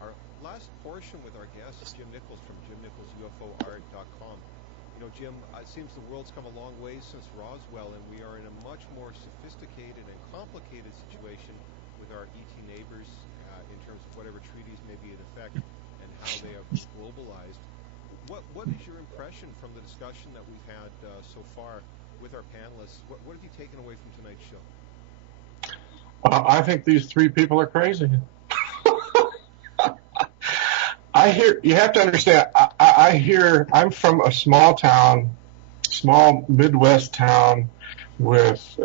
our last portion with our guest, Jim Nichols from JimNicholsUFOArt.com. Jim, it seems the world's come a long way since Roswell, and we are in a much more sophisticated and complicated situation with our ET neighbors in terms of whatever treaties may be in effect and how they have globalized. What is your impression from the discussion that we've had so far with our panelists? What have you taken away from tonight's show? I think these three people are crazy. You have to understand, I'm from a small Midwest town with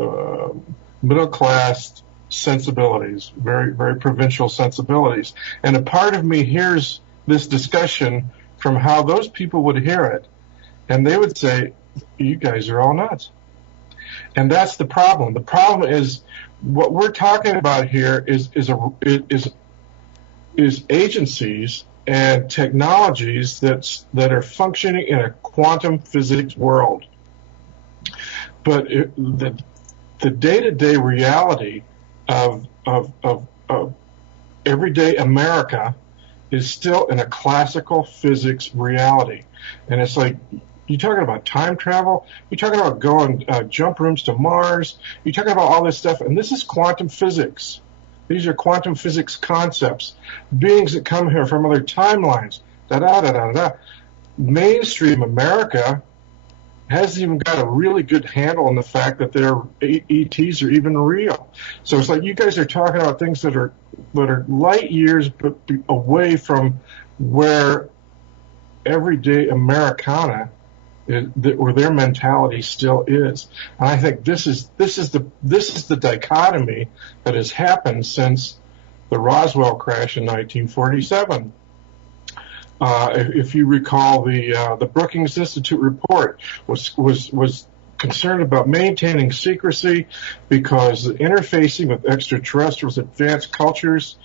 middle class sensibilities, very, very provincial sensibilities. And a part of me hears this discussion from how those people would hear it, and they would say, you guys are all nuts. And that's the problem. The problem is what we're talking about here is agencies and technologies that are functioning in a quantum physics world. But the day-to-day reality of everyday America is still in a classical physics reality. And it's like, you're talking about time travel, you're talking about going jump rooms to Mars, you're talking about all this stuff, and this is quantum physics. These are quantum physics concepts, beings that come here from other timelines, da-da-da-da-da. Mainstream America hasn't even got a really good handle on the fact that their ETs are even real. So it's like you guys are talking about things that are light years but away from where everyday Americana where their mentality still is. And I think this is the dichotomy that has happened since the Roswell crash in 1947. If you recall, the Brookings Institute report was concerned about maintaining secrecy because interfacing with extraterrestrials, advanced cultures,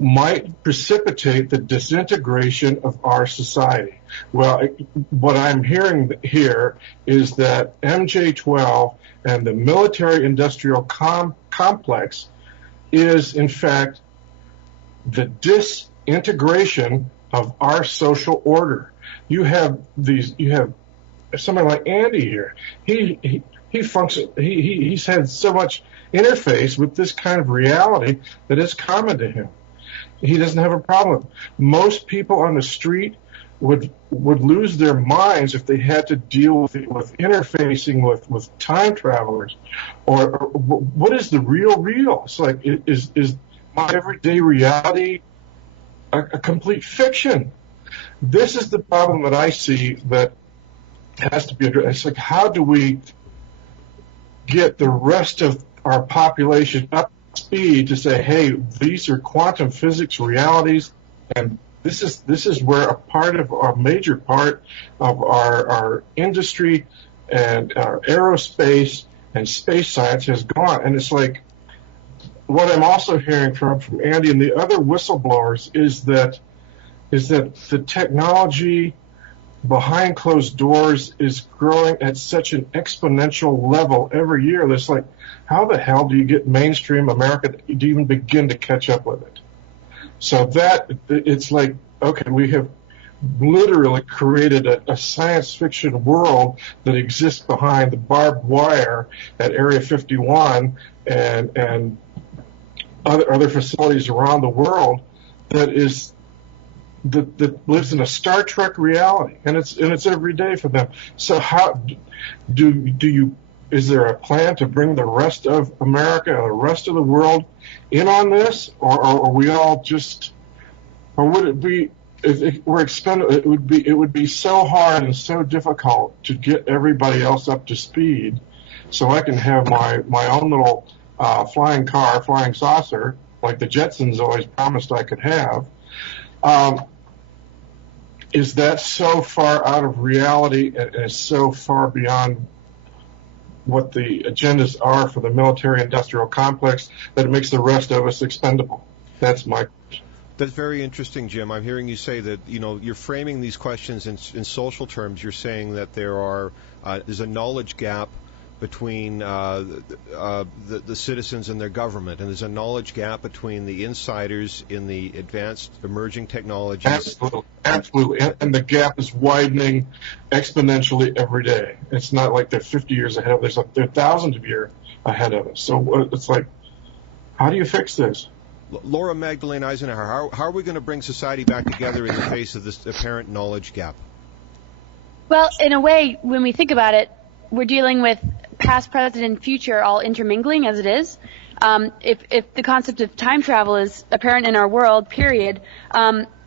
might precipitate the disintegration of our society. Well, what I'm hearing here is that MJ-12 and the military-industrial complex is, in fact, the disintegration of our social order. You have somebody like Andy here. He functions. He's had so much interface with this kind of reality that it's common to him. He doesn't have a problem. Most people on the street would lose their minds if they had to deal with interfacing with time travelers. Or what is the real? It's like, is my everyday reality a complete fiction? This is the problem that I see that has to be addressed. It's like, how do we get the rest of our population up speed to say, hey, these are quantum physics realities, and this is where a major part of our industry and our aerospace and space science has gone. And it's like, what I'm also hearing from Andy and the other whistleblowers is that the technology behind closed doors is growing at such an exponential level every year. It's like, how the hell do you get mainstream America to even begin to catch up with it? So that it's like, okay, we have literally created a science fiction world that exists behind the barbed wire at Area 51 and other facilities around the world that lives in a Star Trek reality, and it's every day for them. So how do you? Is there a plan to bring the rest of America and the rest of the world in on this, or are we all just? Or would it be? If we're expended, it would be so hard and so difficult to get everybody else up to speed, so I can have my own little flying saucer like the Jetsons always promised I could have. Is that so far out of reality and is so far beyond what the agendas are for the military-industrial complex that it makes the rest of us expendable? That's my question. That's very interesting, Jim. I'm hearing you say that, you're framing these questions in social terms. You're saying that there's a knowledge gap between the citizens and their government, and there's a knowledge gap between the insiders in the advanced emerging technologies. Absolutely. And the gap is widening exponentially every day. It's not like they're 50 years ahead of us. They're thousands of years ahead of us. So it's like, how do you fix this? Laura Magdalene Eisenhower, how are we going to bring society back together in the face of this apparent knowledge gap? Well, in a way, when we think about it, we're dealing with past, present, and future all intermingling as it is. If the concept of time travel is apparent in our world, period,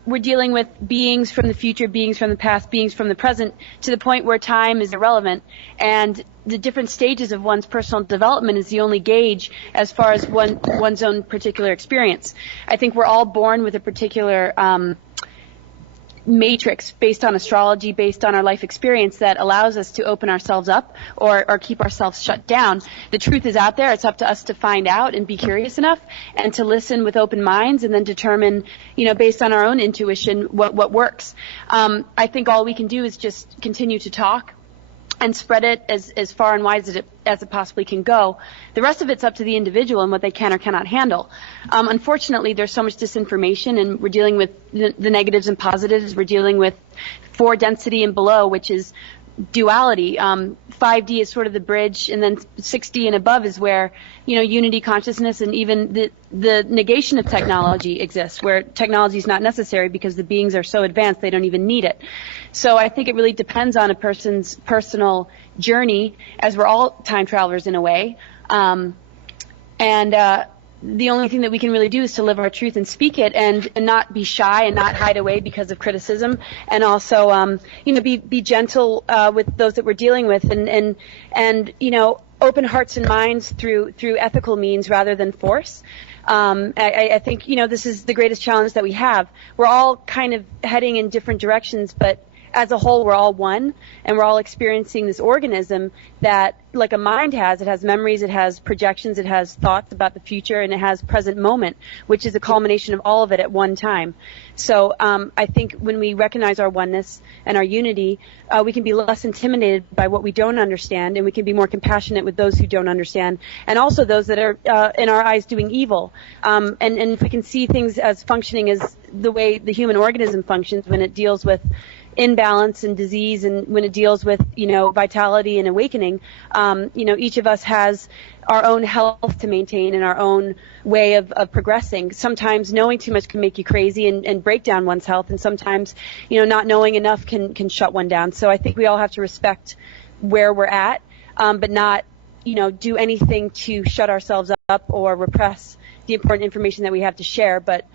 we're dealing with beings from the future, beings from the past, beings from the present, to the point where time is irrelevant. And the different stages of one's personal development is the only gauge as far as one's own particular experience. I think we're all born with a particular matrix based on astrology, based on our life experience that allows us to open ourselves up or keep ourselves shut down. The truth is out there. It's up to us to find out and be curious enough and to listen with open minds and then determine, based on our own intuition, what works. I think all we can do is just continue to talk and spread it as far and wide as it possibly can go. The rest of it's up to the individual and what they can or cannot handle. Unfortunately, there's so much disinformation, and we're dealing with the negatives and positives. We're dealing with 4 density and below, which is duality. 5D is sort of the bridge, and then 6D and above is where, unity consciousness and even the negation of technology exists, where technology is not necessary because the beings are so advanced they don't even need it. So I think it really depends on a person's personal journey, as we're all time travelers in a way. The only thing that we can really do is to live our truth and speak it, and not be shy and not hide away because of criticism, and also be gentle with those that we're dealing with, and open hearts and minds through ethical means rather than force. I think this is the greatest challenge that we have. We're all kind of heading in different directions, but as a whole, we're all one, and we're all experiencing this organism that, like a mind has, it has memories, it has projections, it has thoughts about the future, and it has present moment, which is a culmination of all of it at one time. So I think when we recognize our oneness and our unity, we can be less intimidated by what we don't understand, and we can be more compassionate with those who don't understand, and also those that are, in our eyes, doing evil. And if we can see things as functioning as the way the human organism functions when it deals with imbalance and disease, and when it deals with vitality and awakening, each of us has our own health to maintain and our own way of progressing. Sometimes knowing too much can make you crazy and break down one's health, and sometimes not knowing enough can shut one down. So I think we all have to respect where we're at, but not do anything to shut ourselves up or repress the important information that we have to share. But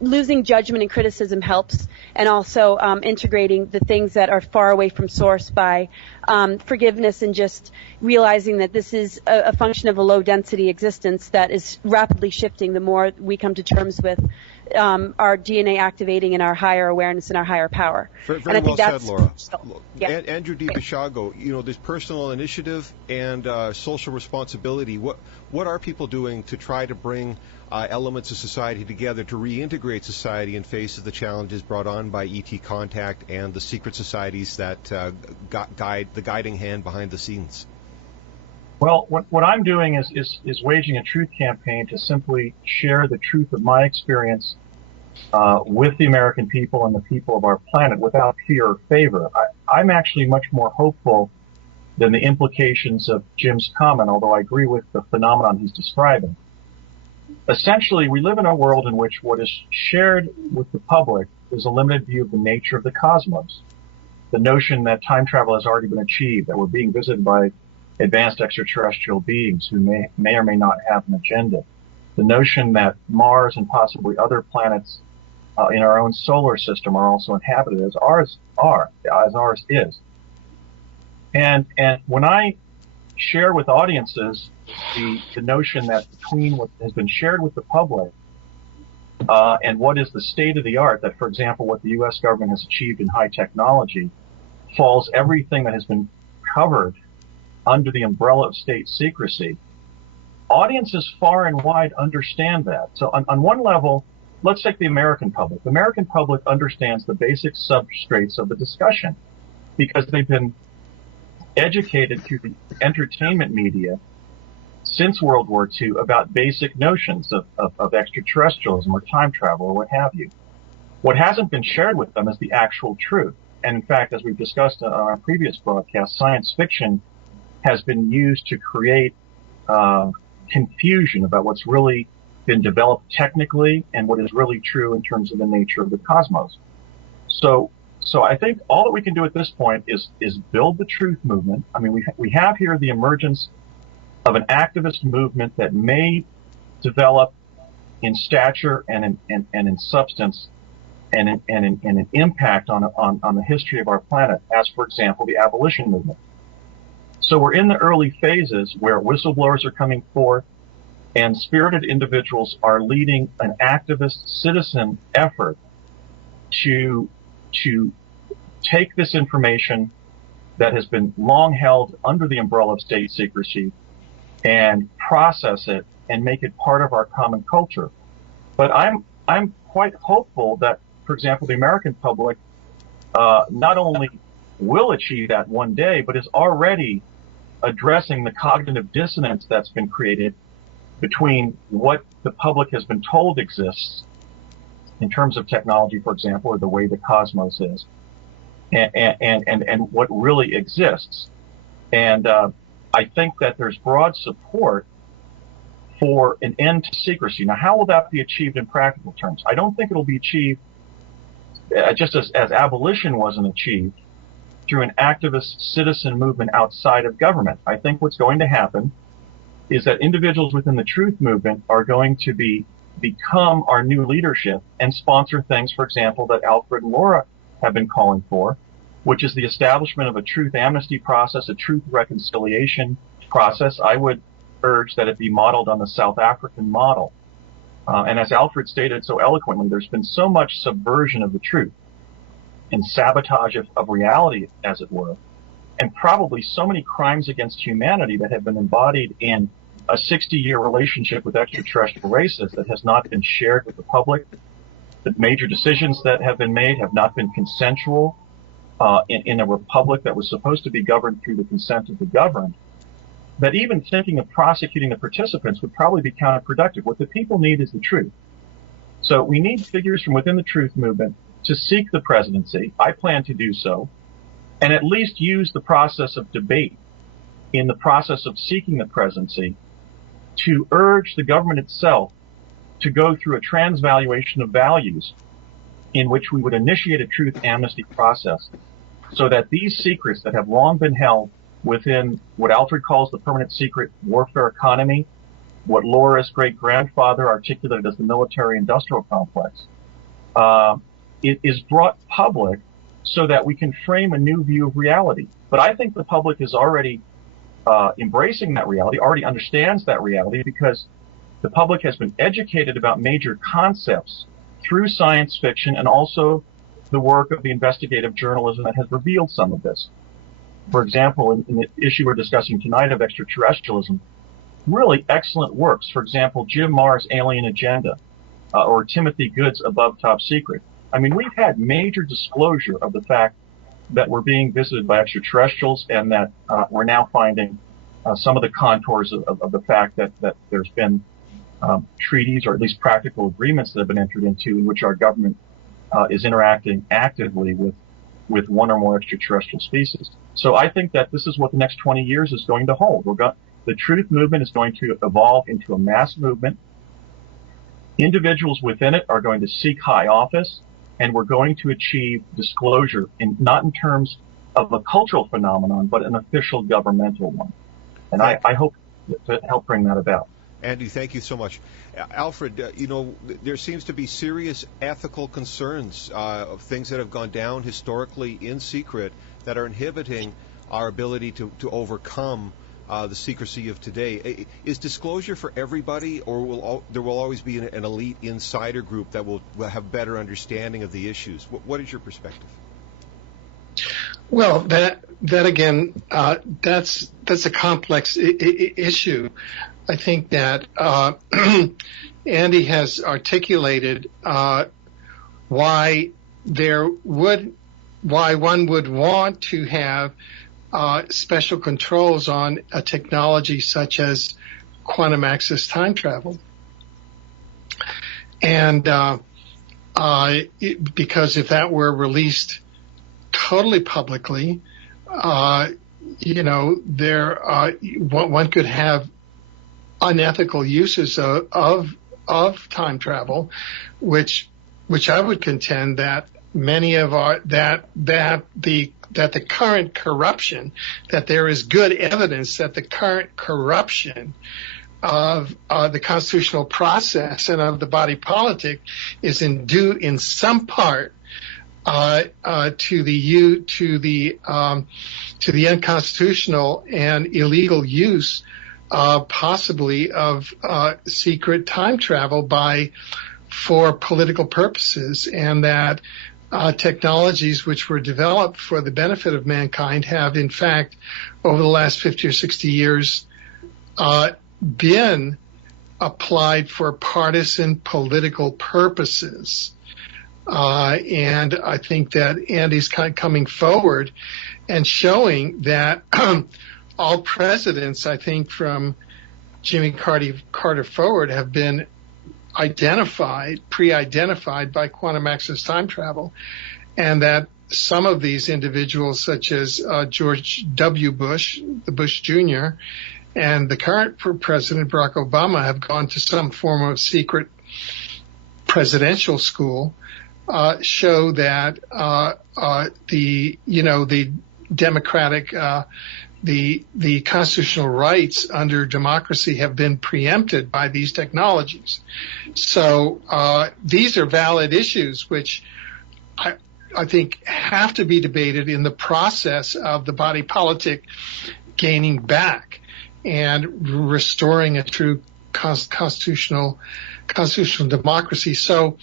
losing judgment and criticism helps, and also integrating the things that are far away from source by forgiveness, and just realizing that this is a function of a low-density existence that is rapidly shifting the more we come to terms with our DNA activating and our higher awareness and our higher power. Very and I think well that's, said, Laura. Yeah. Andrew D. Bishago, there's personal initiative and social responsibility. What are people doing to try to bring elements of society together to reintegrate society in face of the challenges brought on by ET contact and the secret societies that guide the guiding hand behind the scenes? Well, what I'm doing is waging a truth campaign to simply share the truth of my experience with the American people and the people of our planet without fear or favor. I'm actually much more hopeful than the implications of Jim's comment, although I agree with the phenomenon he's describing. Essentially, we live in a world in which what is shared with the public is a limited view of the nature of the cosmos. The notion that time travel has already been achieved, that we're being visited by advanced extraterrestrial beings who may or may not have an agenda. The notion that Mars and possibly other planets in our own solar system are also inhabited as ours is. And when I share with audiences the notion that between what has been shared with the public and what is the state of the art, that, for example, what the U.S. government has achieved in high technology, falls everything that has been covered under the umbrella of state secrecy, audiences far and wide understand that. So on one level, let's take the American public. The American public understands the basic substrates of the discussion because they've been educated through the entertainment media since World War II about basic notions of extraterrestrialism or time travel or what have you. What hasn't been shared with them is the actual truth. And in fact, as we've discussed on our previous broadcast, science fiction has been used to create confusion about what's really been developed technically and what is really true in terms of the nature of the cosmos. So I think all that we can do at this point is build the truth movement. I mean, we have here the emergence of an activist movement that may develop in stature and in substance and an impact on the history of our planet, as, for example, the abolition movement. So we're in the early phases where whistleblowers are coming forth and spirited individuals are leading an activist citizen effort to take this information that has been long held under the umbrella of state secrecy and process it and make it part of our common culture. But I'm quite hopeful that, for example, the American public not only will achieve that one day, but is already addressing the cognitive dissonance that's been created between what the public has been told exists in terms of technology, for example, or the way the cosmos is, and what really exists. And I think that there's broad support for an end to secrecy. Now, how will that be achieved in practical terms? I don't think it'll be achieved just as abolition wasn't achieved through an activist citizen movement outside of government. I think what's going to happen is that individuals within the truth movement are going to become our new leadership and sponsor things, for example, that Alfred and Laura have been calling for, which is the establishment of a truth amnesty process, a truth reconciliation process. I would urge that it be modeled on the South African model. And as Alfred stated so eloquently, there's been so much subversion of the truth and sabotage of reality, as it were, and probably so many crimes against humanity that have been embodied in a 60-year relationship with extraterrestrial races that has not been shared with the public. The major decisions that have been made have not been consensual in a republic that was supposed to be governed through the consent of the governed. That even thinking of prosecuting the participants would probably be counterproductive. What the people need is the truth. So we need figures from within the truth movement to seek the presidency. I plan to do so, and at least use the process of debate in the process of seeking the presidency to urge the government itself to go through a transvaluation of values in which we would initiate a truth amnesty process so that these secrets that have long been held within what Alfred calls the permanent secret warfare economy, what Laura's great-grandfather articulated as the military-industrial complex, it is brought public so that we can frame a new view of reality. But I think the public is already embracing that reality, already understands that reality, because the public has been educated about major concepts through science fiction and also the work of the investigative journalism that has revealed some of this. For example, in the issue we're discussing tonight of extraterrestrialism, really excellent works. For example, Jim Marr's Alien Agenda, or Timothy Good's Above Top Secret. I mean, we've had major disclosure of the fact that we're being visited by extraterrestrials, and that we're now finding some of the contours of the fact that there's been treaties, or at least practical agreements that have been entered into in which our government is interacting actively with one or more extraterrestrial species. So I think that this is what the next 20 years is going to hold. The truth movement is going to evolve into a mass movement. Individuals within it are going to seek high office, and we're going to achieve disclosure, not in terms of a cultural phenomenon, but an official governmental one. And I hope to help bring that about. Andy, thank you so much. Alfred, there seems to be serious ethical concerns of things that have gone down historically in secret that are inhibiting our ability to overcome the secrecy of today. Is disclosure for everybody, or there will always be an elite insider group that will have better understanding of the issues? What is your perspective? Well, that again, that's a complex issue. I think that Andy has articulated why one would want to have special controls on a technology such as quantum access time travel. And because if that were released totally publicly, one could have unethical uses of time travel, which I would contend that many of the current corruption, that there is good evidence that the current corruption of the constitutional process and of the body politic is due in some part to the unconstitutional and illegal use, possibly of secret time travel for political purposes, and that technologies which were developed for the benefit of mankind have, in fact, over the last 50 or 60 years, been applied for partisan political purposes. And I think that Andy's coming forward and showing that all presidents, I think, from Jimmy Carter forward, have been pre-identified by quantum access time travel, and that some of these individuals, such as George W. Bush, the Bush Jr., and the current President Barack Obama, have gone to some form of secret presidential school, show that the democratic, the constitutional rights under democracy have been preempted by these technologies. So these are valid issues which I think have to be debated in the process of the body politic gaining back and restoring a true constitutional democracy. So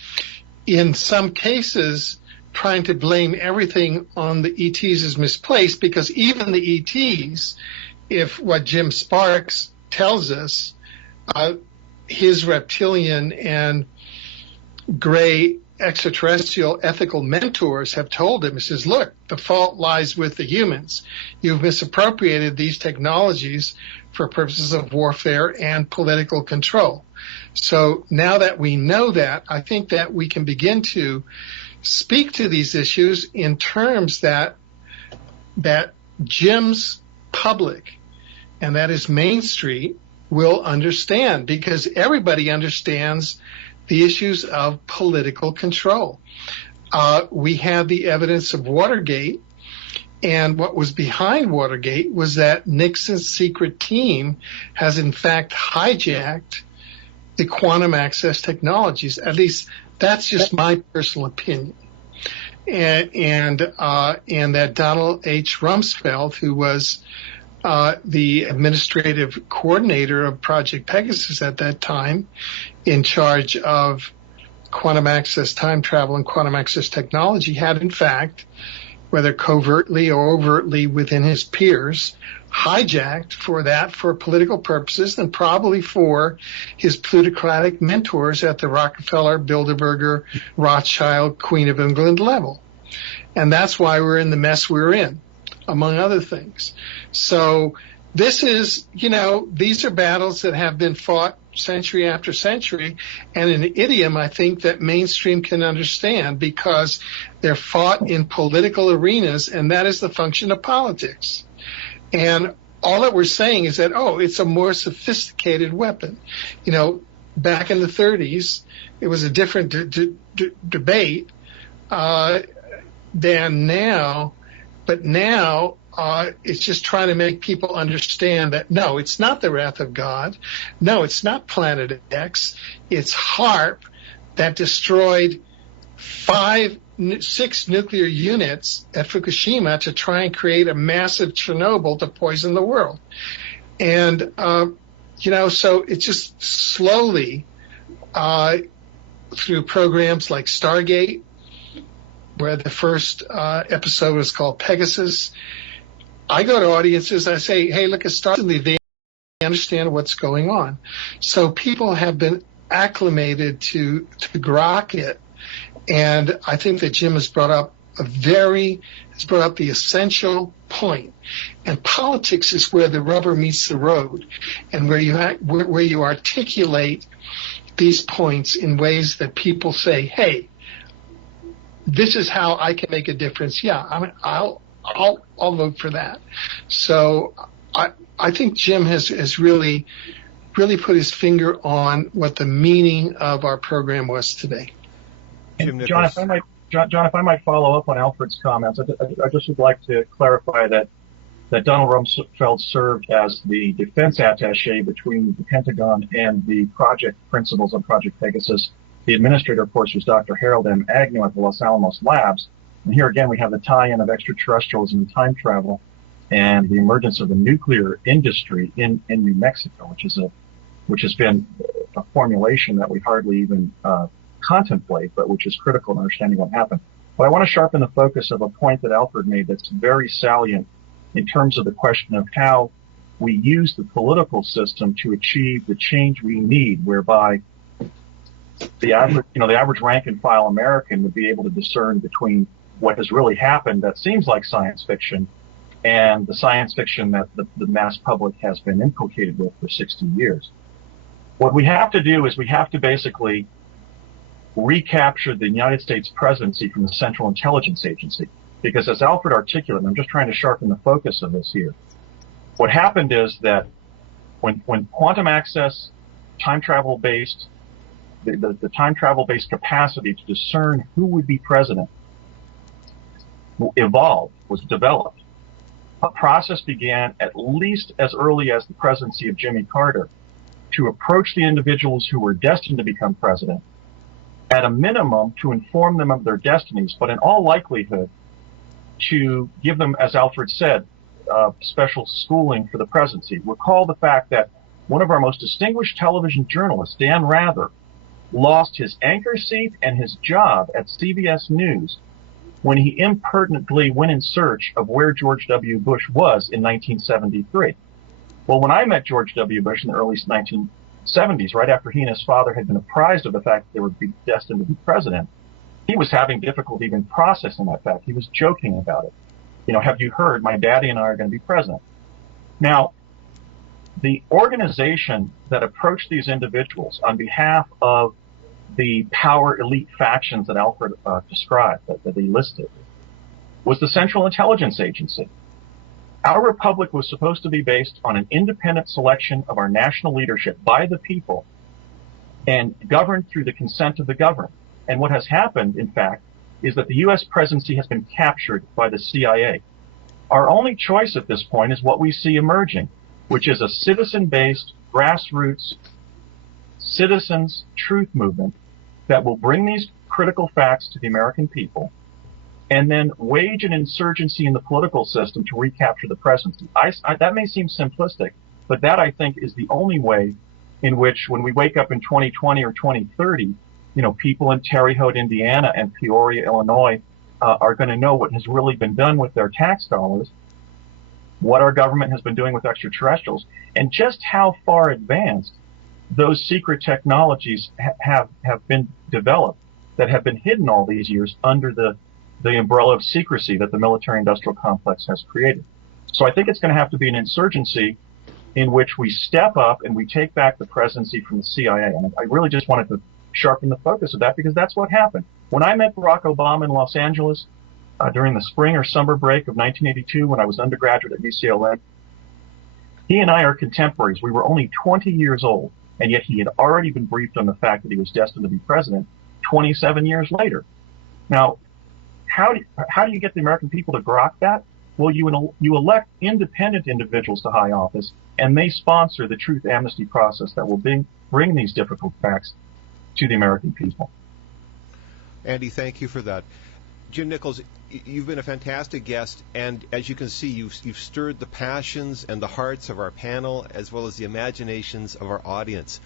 in some cases, trying to blame everything on the ETs is misplaced, because even the ETs, if what Jim Sparks tells us, his reptilian and gray extraterrestrial ethical mentors have told him, he says, look, the fault lies with the humans. You've misappropriated these technologies for purposes of warfare and political control. So now that we know that, I think that we can begin to speak to these issues in terms that Jim's public, and that is Main Street, will understand, because everybody understands the issues of political control. We have the evidence of Watergate, and what was behind Watergate was that Nixon's secret team has in fact hijacked the quantum access technologies. At least that's just my personal opinion. And that Donald H. Rumsfeld, who was the administrative coordinator of Project Pegasus at that time, in charge of quantum access time travel and quantum access technology, had in fact, whether covertly or overtly within his peers, hijacked for political purposes, and probably for his plutocratic mentors at the Rockefeller, Bilderberger, Rothschild, Queen of England level. And that's why we're in the mess we're in, among other things. So this is, these are battles that have been fought century after century, and an idiom I think that mainstream can understand, because they're fought in political arenas, and that is the function of politics. And all that we're saying is that, it's a more sophisticated weapon. Back in the 30s, it was a different debate than now, but now it's just trying to make people understand that, no, it's not the wrath of God. No, it's not Planet X. It's HAARP that destroyed 6 nuclear units at Fukushima to try and create a massive Chernobyl to poison the world. And, so it's just slowly, through programs like Stargate, where the first episode was called Pegasus, I go to audiences, I say, hey, look at Stargate, they understand what's going on. So people have been acclimated to grok it. And I think that Jim has brought up brought up the essential point. And politics is where the rubber meets the road, and where you articulate these points in ways that people say, "Hey, this is how I can make a difference." Yeah, I mean, I'll vote for that. So I think Jim has really put his finger on what the meaning of our program was today. And John, if I might follow up on Alfred's comments, I just would like to clarify that Donald Rumsfeld served as the defense attaché between the Pentagon and the project principals on Project Pegasus. The administrator, of course, was Dr. Harold M. Agnew at the Los Alamos Labs. And here again, we have the tie-in of extraterrestrials and time travel and the emergence of the nuclear industry in New Mexico, which has been a formulation that we hardly even contemplate, but which is critical in understanding what happened. But I want to sharpen the focus of a point that Alfred made that's very salient in terms of the question of how we use the political system to achieve the change we need, whereby the average rank and file American would be able to discern between what has really happened that seems like science fiction and the science fiction that the mass public has been inculcated with for 60 years. What we have to do is we have to basically recapture the United States presidency from the Central Intelligence Agency. Because as Alfred articulated, I'm just trying to sharpen the focus of this here. What happened is that when quantum access, time travel based, the time travel based capacity to discern who would be president was developed, a process began at least as early as the presidency of Jimmy Carter to approach the individuals who were destined to become president, at a minimum to inform them of their destinies, but in all likelihood to give them, as Alfred said, special schooling for the presidency. Recall the fact that one of our most distinguished television journalists, Dan Rather, lost his anchor seat and his job at CBS News when he impertinently went in search of where George W. Bush was in 1973. Well, when I met George W. Bush in the early 1970s, right after he and his father had been apprised of the fact that they would be destined to be president, he was having difficulty even processing that fact. He was joking about it. You know, have you heard my daddy and I are going to be president? Now, the organization that approached these individuals on behalf of the power elite factions that Alfred described, that he listed, was the Central Intelligence Agency. Our republic was supposed to be based on an independent selection of our national leadership by the people and governed through the consent of the governed. And what has happened, in fact, is that the U.S. presidency has been captured by the CIA. Our only choice at this point is what we see emerging, which is a citizen-based, grassroots, citizens' truth movement that will bring these critical facts to the American people and then wage an insurgency in the political system to recapture the presidency. That may seem simplistic, but that, I think, is the only way in which, when we wake up in 2020 or 2030, you know, people in Terre Haute, Indiana, and Peoria, Illinois, are going to know what has really been done with their tax dollars, what our government has been doing with extraterrestrials, and just how far advanced those secret technologies have been developed that have been hidden all these years under the umbrella of secrecy that the military-industrial complex has created. So I think it's going to have to be an insurgency in which we step up and we take back the presidency from the CIA. And I really just wanted to sharpen the focus of that because that's what happened. When I met Barack Obama in Los Angeles during the spring or summer break of 1982 when I was undergraduate at UCLA, he and I are contemporaries. We were only 20 years old, and yet he had already been briefed on the fact that he was destined to be president 27 years later. Now, how do you get the American people to grok that? Well, you elect independent individuals to high office, and they sponsor the truth amnesty process that will bring these difficult facts to the American people. Andy, thank you for that. Jim Nichols, you've been a fantastic guest, and as you can see, you've stirred the passions and the hearts of our panel as well as the imaginations of our audience.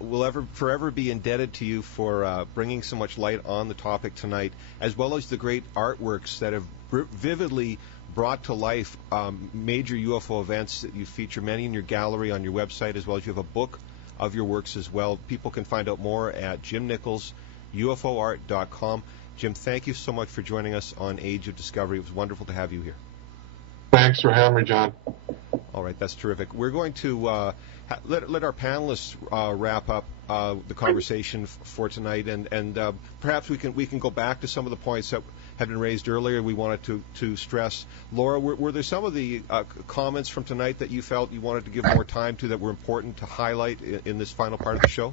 We'll forever be indebted to you for bringing so much light on the topic tonight, as well as the great artworks that have vividly brought to life major UFO events that you feature many in your gallery on your website, as well as you have a book of your works as well. People can find out more at jimnicholsufoart.com. Jim, thank you so much for joining us on Age of Discovery. It was wonderful to have you here. Thanks for having me, John. All right, that's terrific. We're going to let our panelists wrap up the conversation for tonight, and perhaps we can go back to some of the points that had been raised earlier. We wanted to stress. Laura, were there some of the comments from tonight that you felt you wanted to give more time to that were important to highlight in this final part of the show?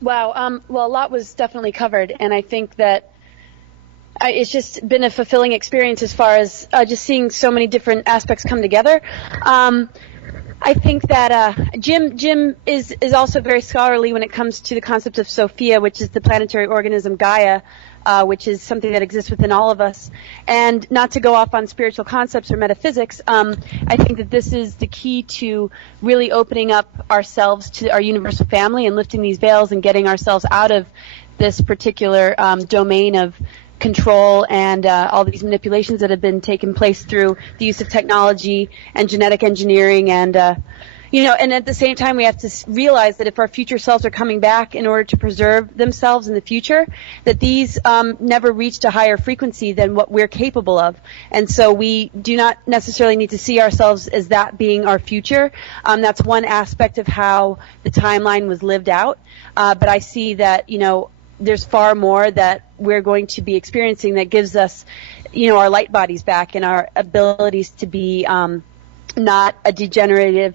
Wow. Well, a lot was definitely covered, and I think that it's just been a fulfilling experience as far as just seeing so many different aspects come together. I think that Jim is also very scholarly when it comes to the concept of Sophia, which is the planetary organism Gaia, which is something that exists within all of us. And not to go off on spiritual concepts or metaphysics, I think that this is the key to really opening up ourselves to our universal family and lifting these veils and getting ourselves out of this particular domain of control and all these manipulations that have been taking place through the use of technology and genetic engineering, and and at the same time we have to realize that if our future selves are coming back in order to preserve themselves in the future, that these never reached a higher frequency than what we're capable of, and so we do not necessarily need to see ourselves as that being our future. That's one aspect of how the timeline was lived out, but I see that there's far more that we're going to be experiencing that gives us, our light bodies back and our abilities to be not a degenerating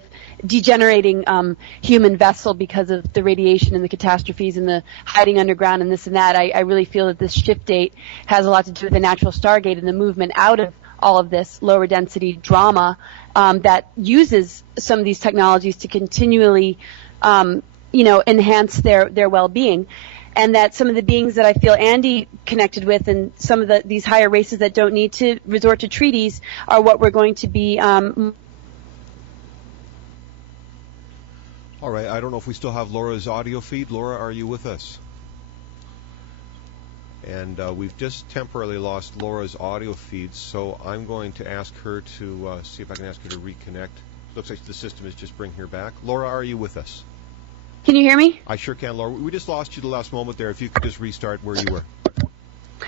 human vessel because of the radiation and the catastrophes and the hiding underground and this and that. I really feel that this shift date has a lot to do with the natural stargate and the movement out of all of this lower density drama that uses some of these technologies to continually, enhance their well-being. And that some of the beings that I feel Andy connected with and some of these higher races that don't need to resort to treaties are what we're going to be. All right. I don't know if we still have Laura's audio feed. Laura, are you with us? And we've just temporarily lost Laura's audio feed, so I'm going to ask her to see if I can ask her to reconnect. Looks like the system is just bringing her back. Laura, are you with us? Can you hear me? I sure can, Laura. We just lost you the last moment there. If you could just restart where you were.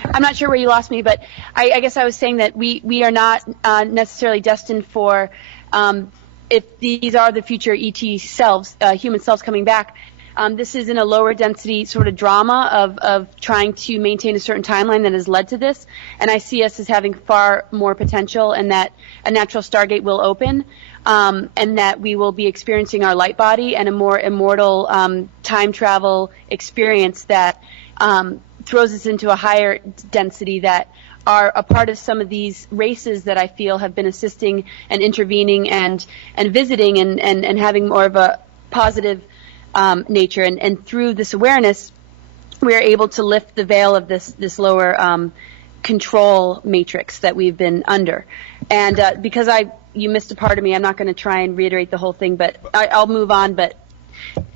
I'm not sure where you lost me, but I guess I was saying that we are not necessarily destined for, if these are the future ET selves, human selves coming back, this is in a lower density sort of drama of trying to maintain a certain timeline that has led to this. And I see us as having far more potential, and that a natural stargate will open. And that we will be experiencing our light body and a more immortal time travel experience that throws us into a higher density that are a part of some of these races that I feel have been assisting and intervening and visiting and having more of a positive nature. And through this awareness, we are able to lift the veil of this lower control matrix that we've been under. And because you missed a part of me, I'm not going to try and reiterate the whole thing, but I'll move on. But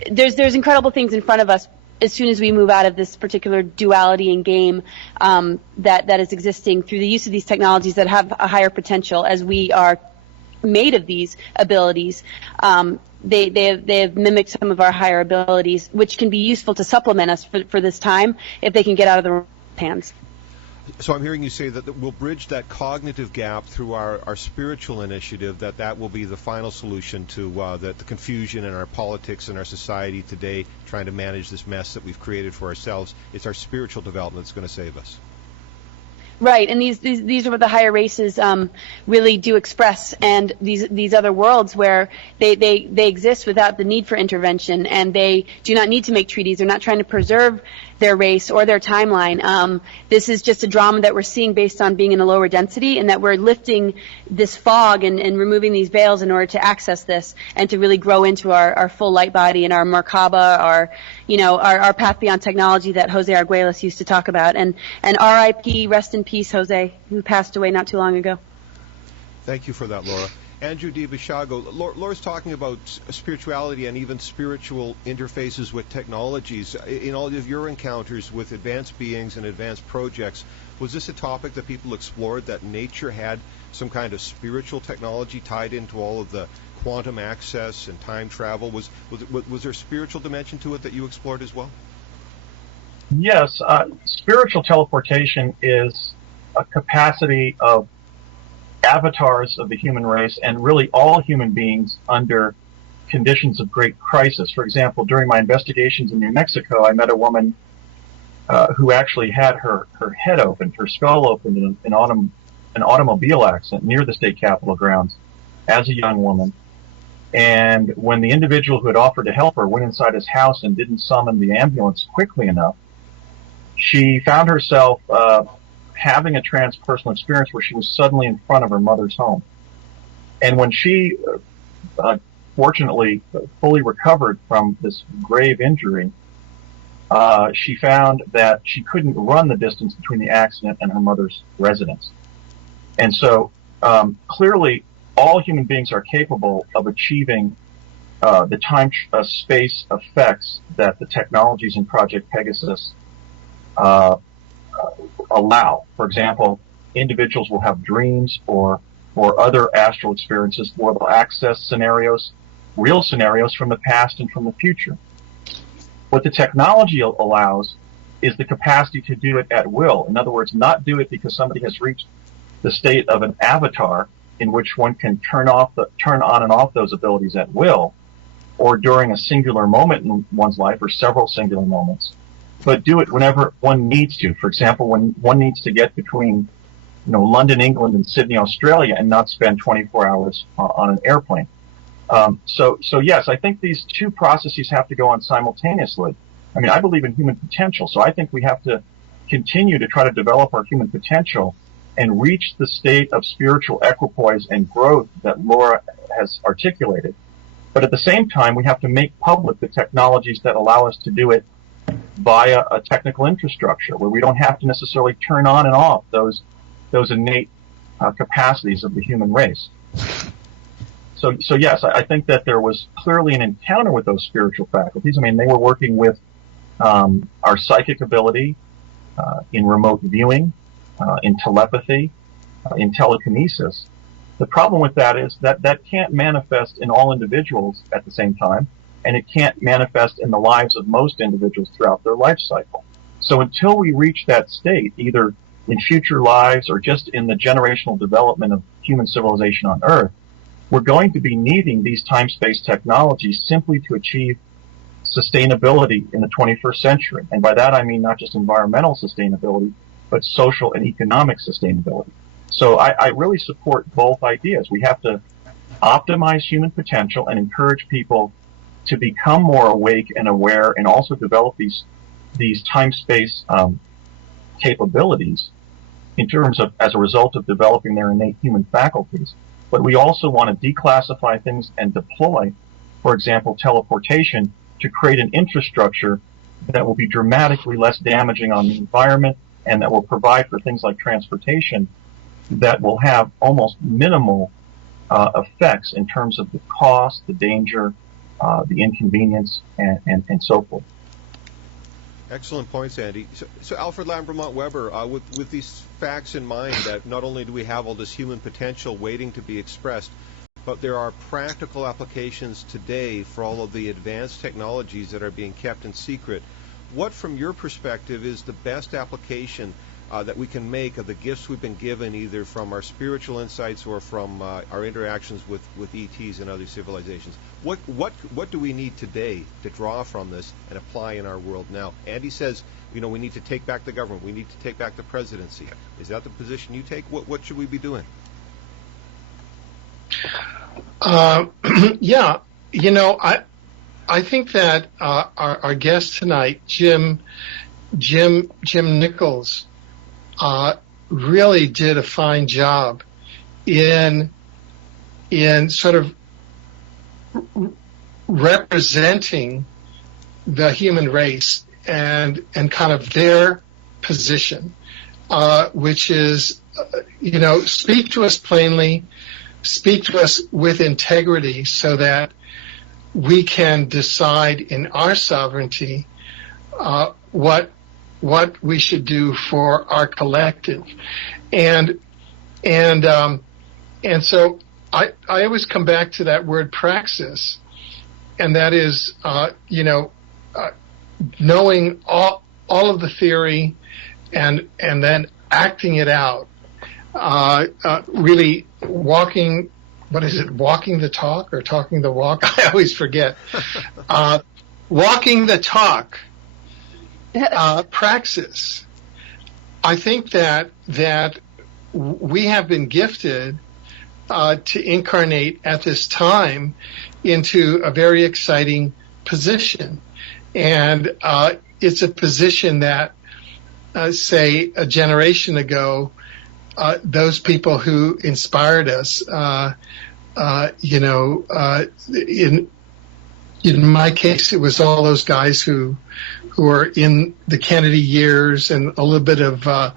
there's incredible things in front of us as soon as we move out of this particular duality and game that is existing through the use of these technologies that have a higher potential as we are made of these abilities. They have mimicked some of our higher abilities, which can be useful to supplement us for this time if they can get out of the hands. So I'm hearing you say that we'll bridge that cognitive gap through our spiritual initiative, that will be the final solution to the confusion in our politics and our society today, trying to manage this mess that we've created for ourselves. It's our spiritual development that's going to save us. Right, and these are what the higher races really do express, and these other worlds where they exist without the need for intervention, and they do not need to make treaties. They're not trying to preserve their race or their timeline. This is just a drama that we're seeing based on being in a lower density, and that we're lifting this fog and removing these veils in order to access this and to really grow into our full light body and our Merkaba, our path beyond technology that Jose Arguelles used to talk about. And R.I.P. Rest in peace, Jose, who passed away not too long ago. Thank you for that, Laura. Andrew DiBishago, Laura's talking about spirituality and even spiritual interfaces with technologies. In all of your encounters with advanced beings and advanced projects, was this a topic that people explored, that nature had some kind of spiritual technology tied into all of the quantum access and time travel? Was there a spiritual dimension to it that you explored as well? Yes, spiritual teleportation is a capacity of avatars of the human race and really all human beings under conditions of great crisis. For example, during my investigations in New Mexico, I met a woman who actually had her head opened, her skull opened in an automobile accident near the state capitol grounds as a young woman. And when the individual who had offered to help her went inside his house and didn't summon the ambulance quickly enough, she found herself having a transpersonal experience where she was suddenly in front of her mother's home. And when she fortunately fully recovered from this grave injury, she found that she couldn't run the distance between the accident and her mother's residence. And so clearly all human beings are capable of achieving the time-space effects that the technologies in Project Pegasus allow. For example, individuals will have dreams or other astral experiences where they'll access scenarios, real scenarios from the past and from the future. What the technology allows is the capacity to do it at will. In other words, not do it because somebody has reached the state of an avatar in which one can turn on and off those abilities at will, or during a singular moment in one's life, or several singular moments, but do it whenever one needs to. For example, when one needs to get between, London, England, and Sydney, Australia, and not spend 24 hours on an airplane. So yes, I think these two processes have to go on simultaneously. I mean, I believe in human potential, so I think we have to continue to try to develop our human potential and reach the state of spiritual equipoise and growth that Laura has articulated. But at the same time, we have to make public the technologies that allow us to do it via a technical infrastructure where we don't have to necessarily turn on and off those innate capacities of the human race. So yes, I think that there was clearly an encounter with those spiritual faculties. I mean, they were working with our psychic ability in remote viewing, in telepathy, in telekinesis. The problem with that is that can't manifest in all individuals at the same time, and it can't manifest in the lives of most individuals throughout their life cycle. So until we reach that state, either in future lives or just in the generational development of human civilization on Earth, we're going to be needing these time-space technologies simply to achieve sustainability in the 21st century. And by that I mean not just environmental sustainability, but social and economic sustainability. So I really support both ideas. We have to optimize human potential and encourage people to become more awake and aware, and also develop these time-space capabilities in terms of as a result of developing their innate human faculties. But we also want to declassify things and deploy, for example, teleportation to create an infrastructure that will be dramatically less damaging on the environment and that will provide for things like transportation that will have almost minimal effects in terms of the cost, the danger, the inconvenience, and so forth. Excellent points, Andy. So Alfred Lambremont Weber, with these facts in mind, that not only do we have all this human potential waiting to be expressed, but there are practical applications today for all of the advanced technologies that are being kept in secret. What, from your perspective, is the best application that we can make of the gifts we've been given, either from our spiritual insights or from our interactions with ETs and other civilizations? What do we need today to draw from this and apply in our world now? Andy says, we need to take back the government. We need to take back the presidency. Is that the position you take? What should we be doing? Yeah, I think that our guest tonight, Jim Nichols, really did a fine job in sort of representing the human race and kind of their position, which is, speak to us plainly, speak to us with integrity so that we can decide in our sovereignty what we should do for our collective. And so I always come back to that word praxis, and that is, knowing all of the theory and then acting it out, really walking the talk or talking the walk? I always forget. Walking the talk, praxis. I think that we have been gifted to incarnate at this time into a very exciting position. And it's a position that, say, a generation ago, those people who inspired us, in my case, it was all those guys who were in the Kennedy years and a little bit of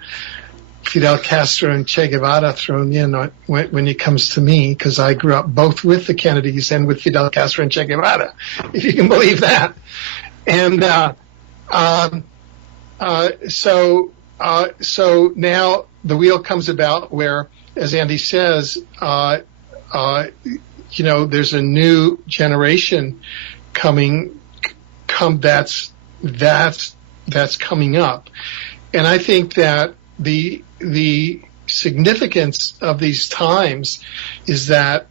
Fidel Castro and Che Guevara thrown in when it comes to me, because I grew up both with the Kennedys and with Fidel Castro and Che Guevara, if you can believe that. And so now the wheel comes about where, as Andy says, there's a new generation that's coming up. And I think that the significance of these times is that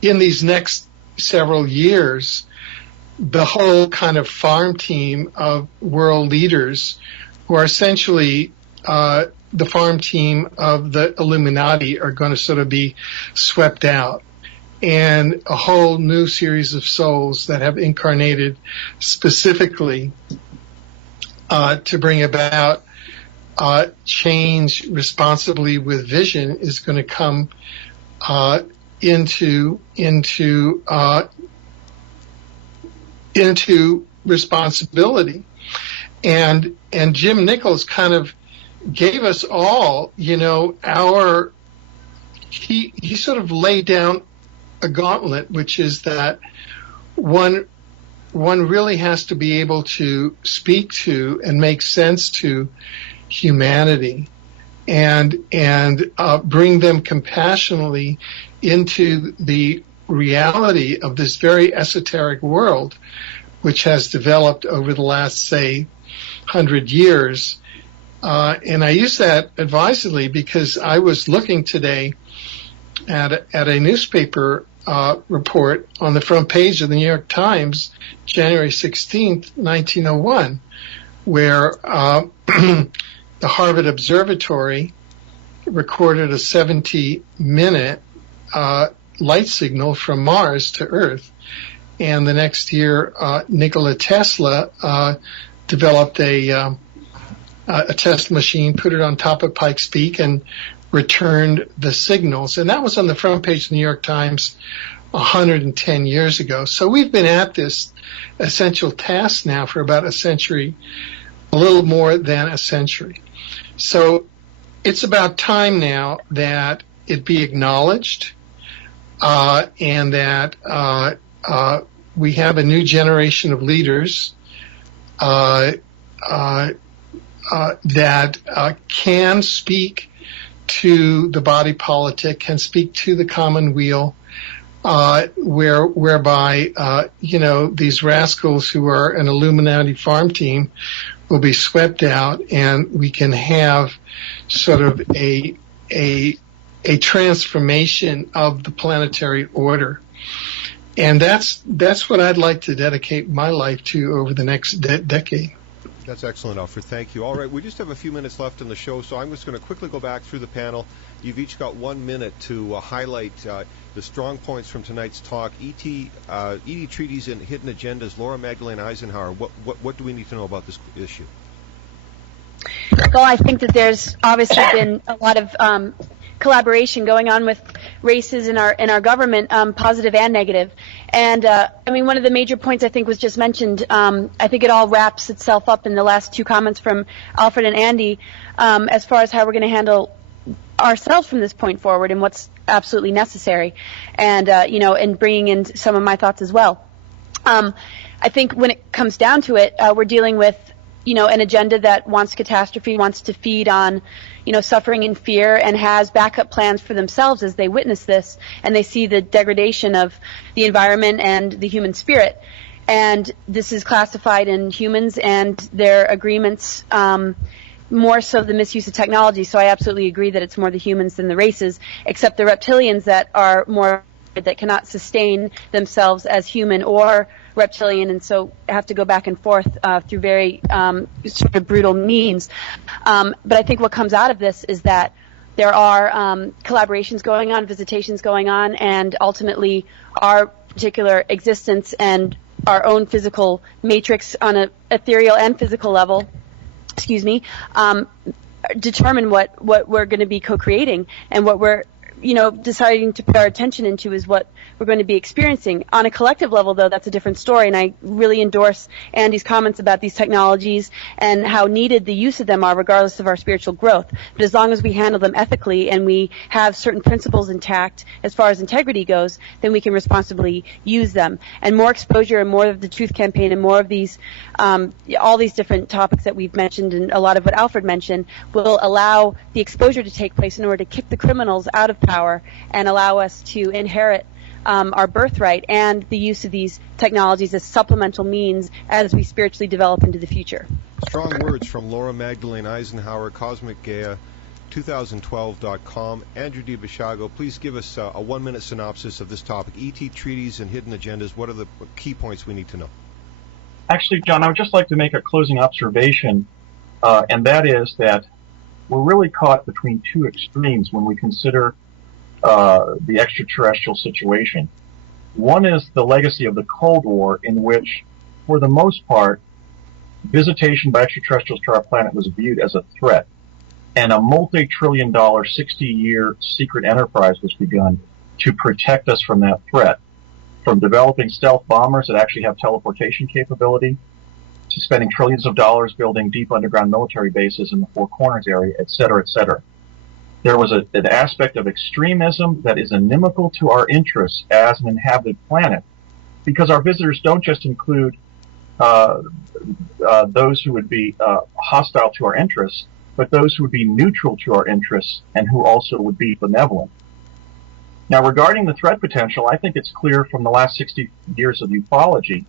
in these next several years, the whole kind of farm team of world leaders who are essentially the farm team of the Illuminati are going to sort of be swept out. And a whole new series of souls that have incarnated specifically to bring about change responsibly with vision is going to come into responsibility. And Jim Nichols kind of gave us all, he sort of laid down a gauntlet, which is that one really has to be able to speak to and make sense to humanity and bring them compassionately into the reality of this very esoteric world, which has developed over the last, say, 100 years. And I use that advisedly because I was looking today at a newspaper report on the front page of the New York Times, January 16th, 1901, where the Harvard Observatory recorded a 70-minute light signal from Mars to Earth. And the next year, Nikola Tesla developed a test machine, put it on top of Pikes Peak, and returned the signals. And that was on the front page of the New York Times 110 years ago. So we've been at this essential task now for about a century, a little more than a century. So it's about time now that it be acknowledged and that we have a new generation of leaders that can speak to the body politic, can speak to the common weal, whereby these rascals who are an Illuminati farm team will be swept out, and we can have sort of a transformation of the planetary order. And that's what I'd like to dedicate my life to over the next decade. That's excellent, Alfred. Thank you. All right, we just have a few minutes left in the show, so I'm just going to quickly go back through the panel. You've each got 1 minute to highlight the strong points from tonight's talk. ET Treaties and Hidden Agendas, Laura Magdalene Eisenhower. What do we need to know about this issue? Well, I think that there's obviously been a lot of collaboration going on with races in our government, positive and negative. And one of the major points I think was just mentioned. I think it all wraps itself up in the last two comments from Alfred and Andy, as far as how we're going to handle ourselves from this point forward and what's absolutely necessary, and and bringing in some of my thoughts as well. I think when it comes down to it, we're dealing with an agenda that wants catastrophe, wants to feed on suffering and fear, and has backup plans for themselves as they witness this and they see the degradation of the environment and the human spirit. And this is classified in humans and their agreements, more so the misuse of technology. So I absolutely agree that it's more the humans than the races, except the reptilians that are more, that cannot sustain themselves as human or reptilian, and so have to go back and forth through very sort of brutal means. But I think what comes out of this is that there are collaborations going on, visitations going on, and ultimately our particular existence and our own physical matrix on an ethereal and physical level, determine what we're going to be co-creating, and what we're deciding to put our attention into is what we're going to be experiencing. On a collective level, though, that's a different story, and I really endorse Andy's comments about these technologies and how needed the use of them are regardless of our spiritual growth. But as long as we handle them ethically and we have certain principles intact as far as integrity goes, then we can responsibly use them. And more exposure and more of the Truth Campaign and more of these, all these different topics that we've mentioned and a lot of what Alfred mentioned will allow the exposure to take place in order to kick the criminals out of power and allow us to inherit our birthright and the use of these technologies as supplemental means as we spiritually develop into the future. Strong words from Laura Magdalene Eisenhower, Cosmic Gaia, 2012.com. Andrew D. Basiago, please give us a 1-minute synopsis of this topic. ET treaties and hidden agendas. What are the key points we need to know? Actually, John, I would just like to make a closing observation, and that is that we're really caught between two extremes when we consider the extraterrestrial situation. One is the legacy of the Cold War, in which, for the most part, visitation by extraterrestrials to our planet was viewed as a threat, and a multi-trillion-dollar, 60-year secret enterprise was begun to protect us from that threat, from developing stealth bombers that actually have teleportation capability, to spending trillions of dollars building deep underground military bases in the Four Corners area, et cetera, et cetera. There was an aspect of extremism that is inimical to our interests as an inhabited planet, because our visitors don't just include those who would be hostile to our interests, but those who would be neutral to our interests and who also would be benevolent. Now, regarding the threat potential, I think it's clear from the last 60 years of ufology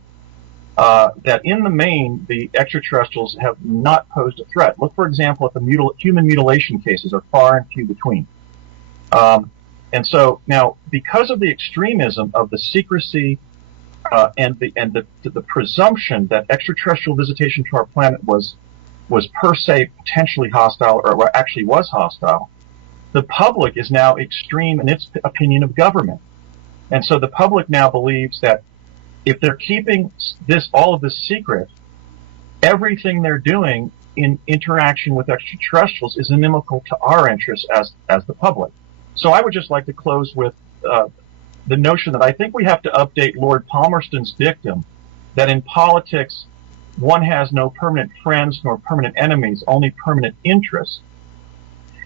that in the main, the extraterrestrials have not posed a threat. Look, for example, at the human mutilation cases are far and few between. And so now, because of the extremism of the secrecy and the presumption that extraterrestrial visitation to our planet was per se potentially hostile, or actually was hostile, the public is now extreme in its opinion of government. And so the public now believes that if they're keeping all of this secret, everything they're doing in interaction with extraterrestrials is inimical to our interests as the public. So I would just like to close with the notion that I think we have to update Lord Palmerston's dictum that in politics one has no permanent friends nor permanent enemies, only permanent interests.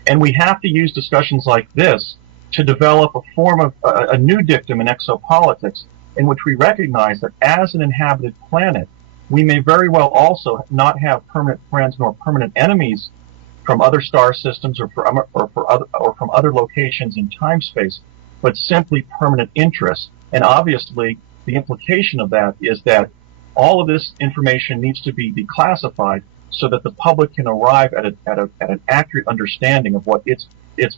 And we have to use discussions like this to develop a form of a new dictum in exopolitics, in which we recognize that as an inhabited planet, we may very well also not have permanent friends nor permanent enemies from other star systems or from other locations in time space, but simply permanent interests. And obviously, the implication of that is that all of this information needs to be declassified so that the public can arrive at an accurate understanding of what its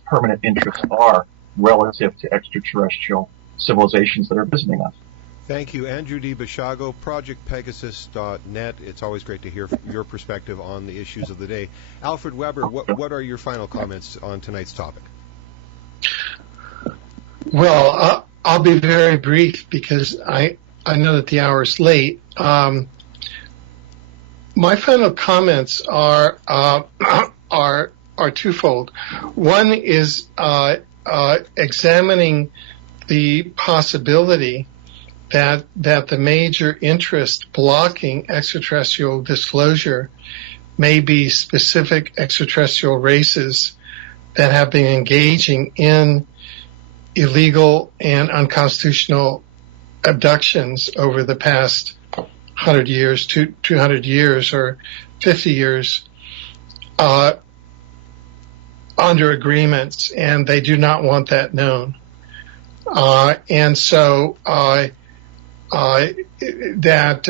permanent interests are relative to extraterrestrial civilizations that are visiting us. Thank you, Andrew D. Basiago, ProjectPegasus.net. It's always great to hear your perspective on the issues of the day. Alfred Weber, what are your final comments on tonight's topic? Well, I'll be very brief because I know that the hour is late. My final comments are twofold. One is examining the possibility that the major interest blocking extraterrestrial disclosure may be specific extraterrestrial races that have been engaging in illegal and unconstitutional abductions over the past 100 years, 200 years, or 50 years under agreements, and they do not want that known. And so that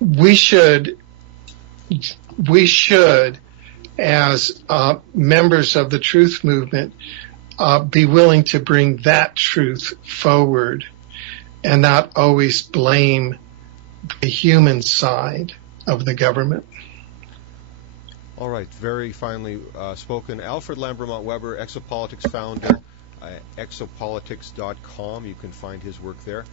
we should, as members of the truth movement, be willing to bring that truth forward and not always blame the human side of the government. All right, very finely spoken. Alfred Lambermont Weber, Exopolitics founder, exopolitics.com. You can find his work there.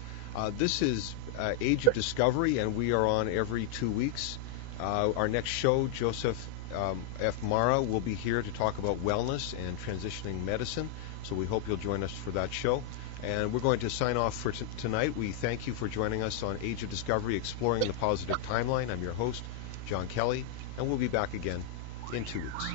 This is Age of Discovery, and we are on every 2 weeks. Our next show, Joseph F. Mara will be here to talk about wellness and transitioning medicine, so we hope you'll join us for that show. And we're going to sign off for tonight. We thank you for joining us on Age of Discovery, Exploring the Positive Timeline. I'm your host, John Kelly, and we'll be back again in 2 weeks.